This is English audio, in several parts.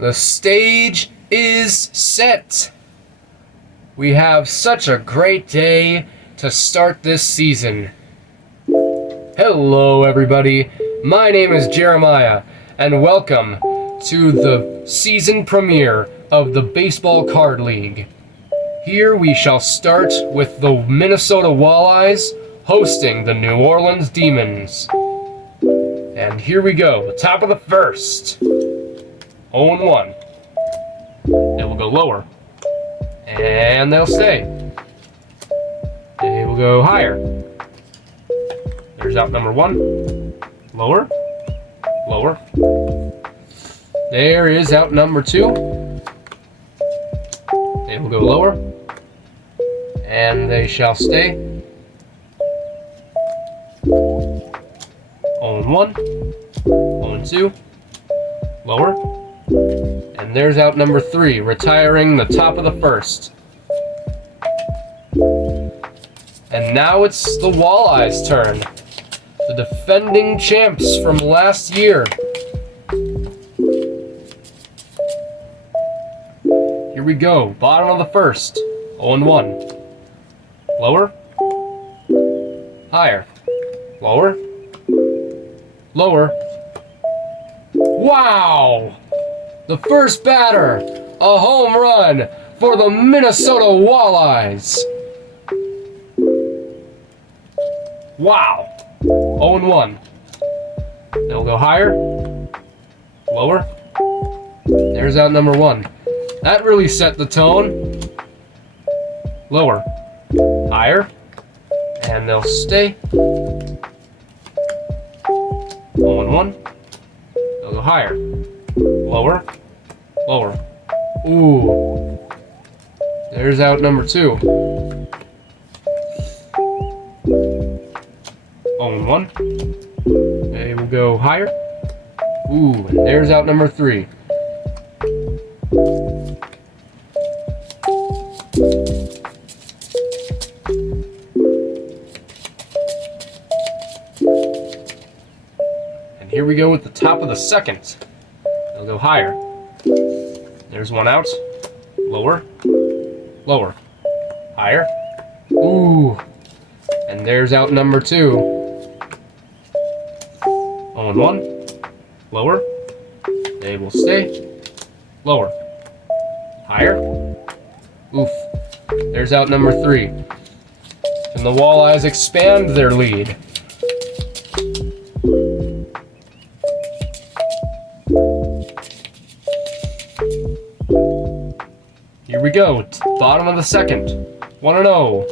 The stage is set. We have such a great day to start this season. Hello, everybody. My name is Jeremiah, and welcome to the season premiere of the Baseball Card League. Here we shall start with the Minnesota Walleyes hosting the New Orleans Demons. And here we go, the top of the first. 0-1. They will go lower. And they'll stay. They will go higher. There's out number 1. Lower. Lower. There is out number 2. They will go lower. And they shall stay. 0-1. 0-2. Lower. And there's out number 3, retiring the top of the first. And now it's the Walleyes' turn. The defending champs from last year. Here we go, bottom of the first. 0-1. Lower. Higher. Lower. Lower. Wow! The first batter, a home run for the Minnesota Walleyes. Wow. 0-1. They'll go higher, lower. There's out number 1. That really set the tone. Lower, higher, and they'll stay. 0-1. They'll go higher, lower. Lower. Ooh. There's out number 2. 0-1. They will go higher. Ooh, and there's out number 3. And here we go with the top of the second. They'll go higher. There's 1 out. Lower. Lower. Higher. Ooh. And there's out number 2. 0-1. Lower. They will stay. Lower. Higher. Oof. There's out number 3. Can the Walleyes expand their lead? Here we go, bottom of the second. 1-0,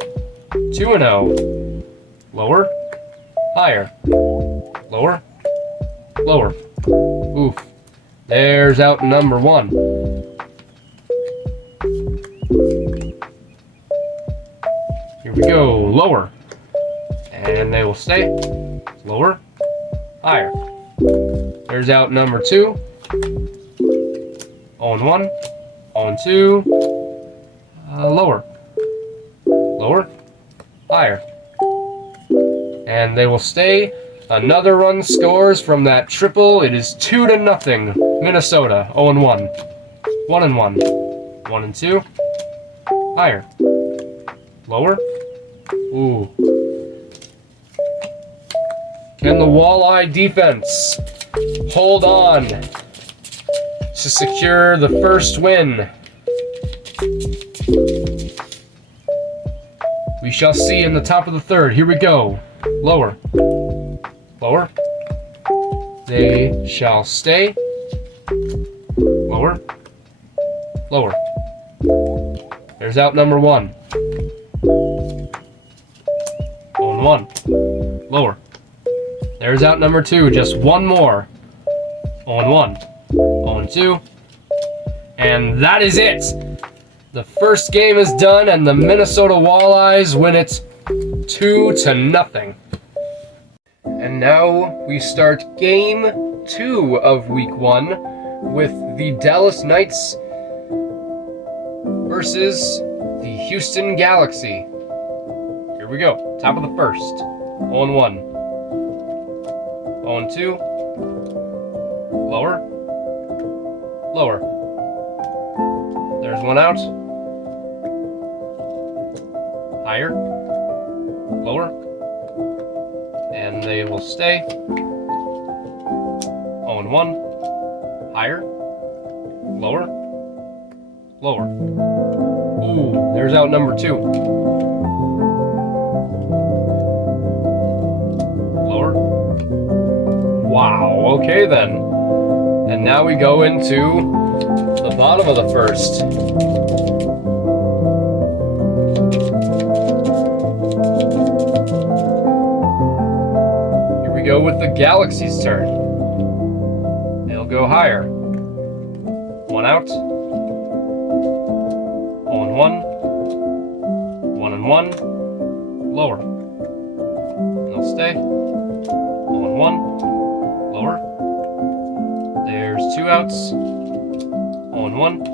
2-0. Lower, higher, lower, lower. Oof. There's out number 1. Here we go, lower. And they will stay. Lower, higher. There's out number 2. 0-1. 0-2. Lower. Lower. Higher. And they will stay. Another run scores from that triple. It is 2-0. Minnesota. 0-1. 1-1. 1-2. Higher. Lower. Ooh. Can the Walleye defense hold on to secure the first win? We shall see in the top of the third. Here we go. Lower. Lower. They shall stay. Lower. Lower. There's out number 1. 0-1. Lower. There's out number 2. Just 1 more. 0-1. 0-2. And that is it. The first game is done, and the Minnesota Walleyes win it 2-0. And now we start game 2 of week 1 with the Dallas Knights versus the Houston Galaxy. Here we go. Top of the first. 0-1. 0-2. Lower. Lower. There's one out. Higher. Lower. And they will stay. 0-1. Higher. Lower. Lower. Ooh, there's out number 2. Lower. Wow, okay then. And now we go into the bottom of the first. Here we go with the Galaxy's turn. They'll go higher. One out. 0-1. 1-1. Lower. And they'll stay. 0-1. Lower. There's 2 outs. 0-1.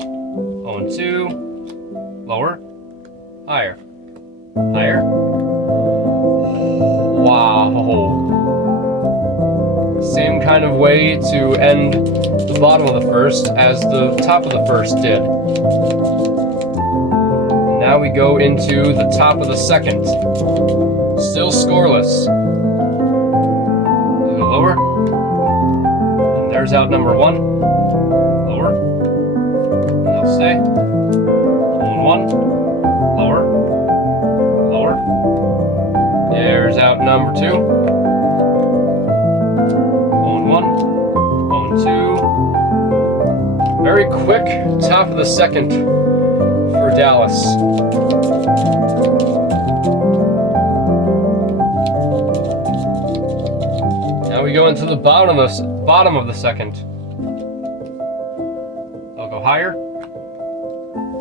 0-2. Lower. Higher. Higher. Wow. Same kind of way to end the bottom of the first as the top of the first did. Now we go into the top of the second. Still scoreless. A little lower. And there's out number 1. Lower. And they'll stay. 0-1. Lower. Lower. There's out number 2. 0-1. 0-2. Very quick top of the second for Dallas. Now we go into the bottom of the second. I'll go higher.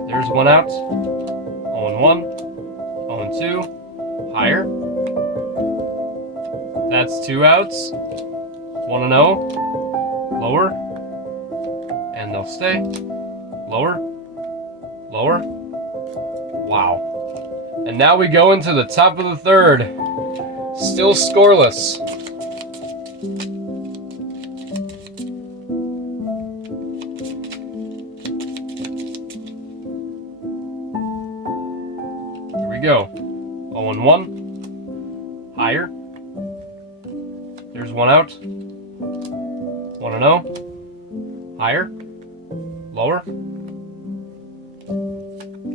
There's one out. 0-1. 0-2. Higher. That's 2 outs. 1-0. Lower. And they'll stay. Lower. Lower. Wow. And now we go into the top of the third. Still scoreless. Here we go. 0-1. Higher. There's one out. 1-0. Higher. Lower.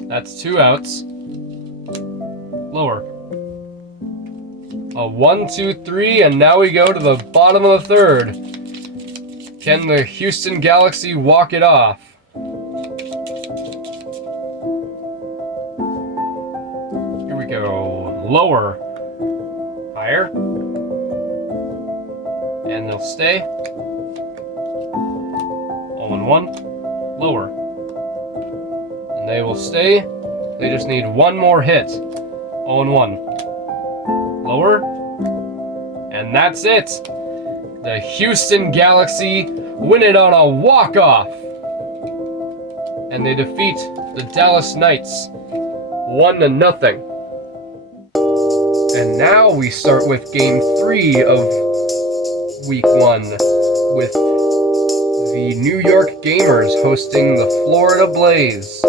That's 2 outs. Lower. A 1, 2, 3, and now we go to the bottom of the third. Can the Houston Galaxy walk it off? Here we go. Lower. Higher. And they'll stay. 0-1. Lower. They will stay. They just need one more hit. 0-1. Lower. And that's it. The Houston Galaxy win it on a walk-off. And they defeat the Dallas Knights 1-0. And now we start with Game 3 of Week 1 with the New York Gamers hosting the Florida Blaze.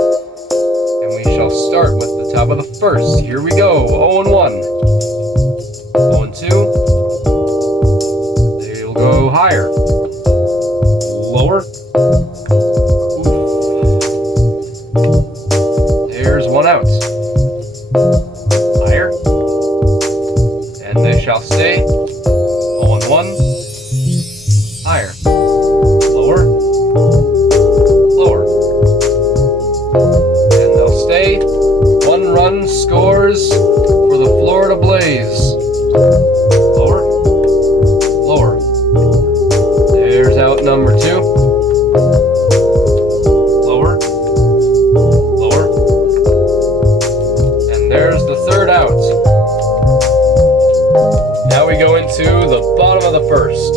And we shall start with the top of the first. Here we go. 0-1. 0-2. They'll go higher. Lower. There's one out. Higher. And they shall stay. 0-1. Higher. Lower. Lower. And they'll stay. 1 run scores for the Florida Blaze. Lower. Lower. There's out number 2. Lower. Lower. And there's the third out. Now we go into the bottom of the first.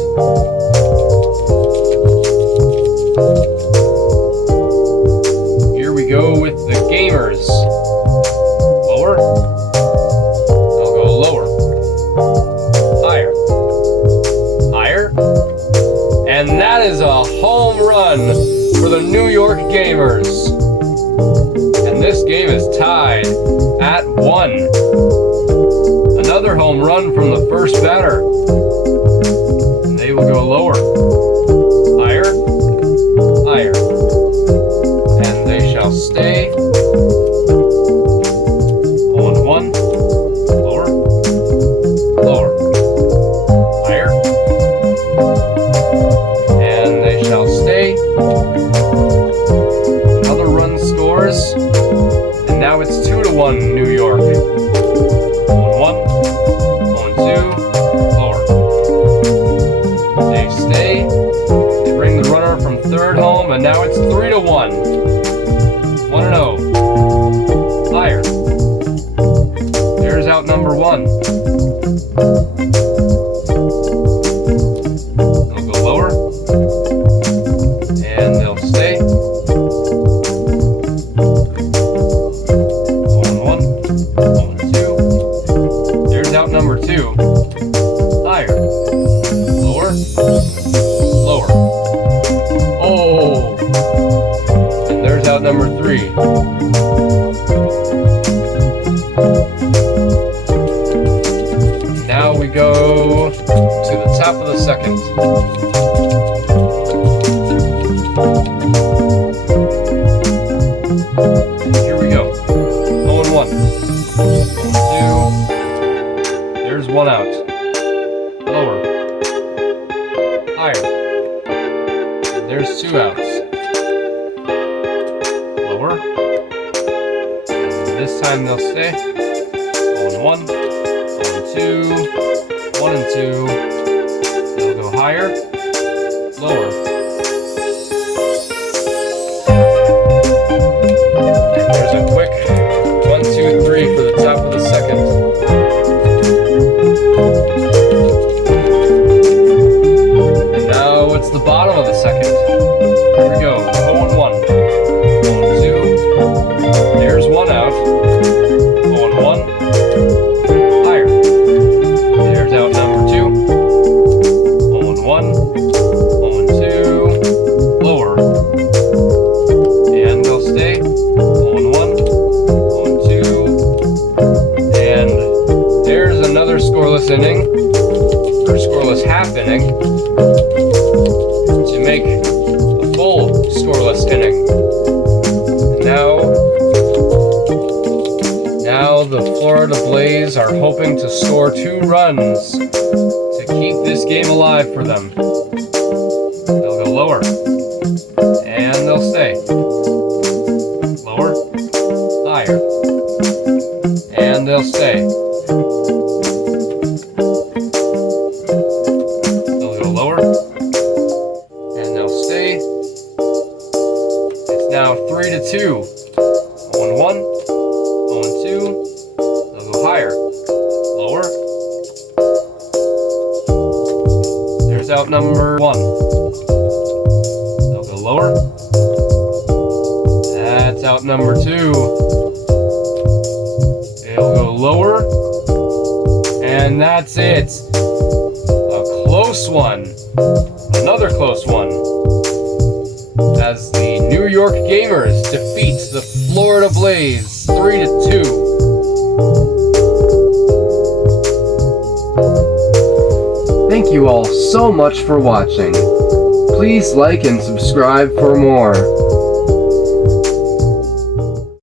Here we go with the Gamers. Lower. I'll go lower. Higher. Higher. And that is a home run for the New York Gamers. And this game is tied at 1. Another home run from the first batter. And they will go lower. Higher. Higher. And they shall stay. 0-1. Lower. Lower. Higher. And they shall stay. Another run scores. And now it's 2-1 New York. 0-1. 0-2. Lower. They stay. They bring the runner from third home, and now it's 3-1. 1-0. Higher. There's out number 1. They'll go lower. And they'll stay. 0-1. 0-2. There's out number 2. Higher. Lower. Lower. Oh! And there's out number 3. Now we go to the top of the second. And here we go. 0-1. 0-2. There's 1 out. Lower. Higher. And there's 2 outs. Lower. And this time they'll stay. 0-1. 0-2. 1-2. They'll go higher. Lower. And there's a quick 1-2-3 for the top of the second. And now it's the bottom of the second. Here we go. 0-1. 0-2. There's 1 out. 0-1. Higher. There's out number 2. 0-1. 0-2. Lower. And they'll stay. 0-1. 0-2. And there's another scoreless inning. Or scoreless half inning. To make a full scoreless inning. And now the Florida Blaze are hoping to score 2 runs to keep this game alive for them. They'll go lower. And they'll stay. Lower. Higher. And they'll stay. They'll go lower. And they'll stay. It's now 3-2. 0-1. 0-2. They'll go higher. Lower. There's out number 1. They'll go lower. That's out number 2. They'll go lower. And that's it. A close one. Another close one. As the New York Gamers defeat the Florida Blaze 3-2. Thank you all so much for watching. Please like and subscribe for more.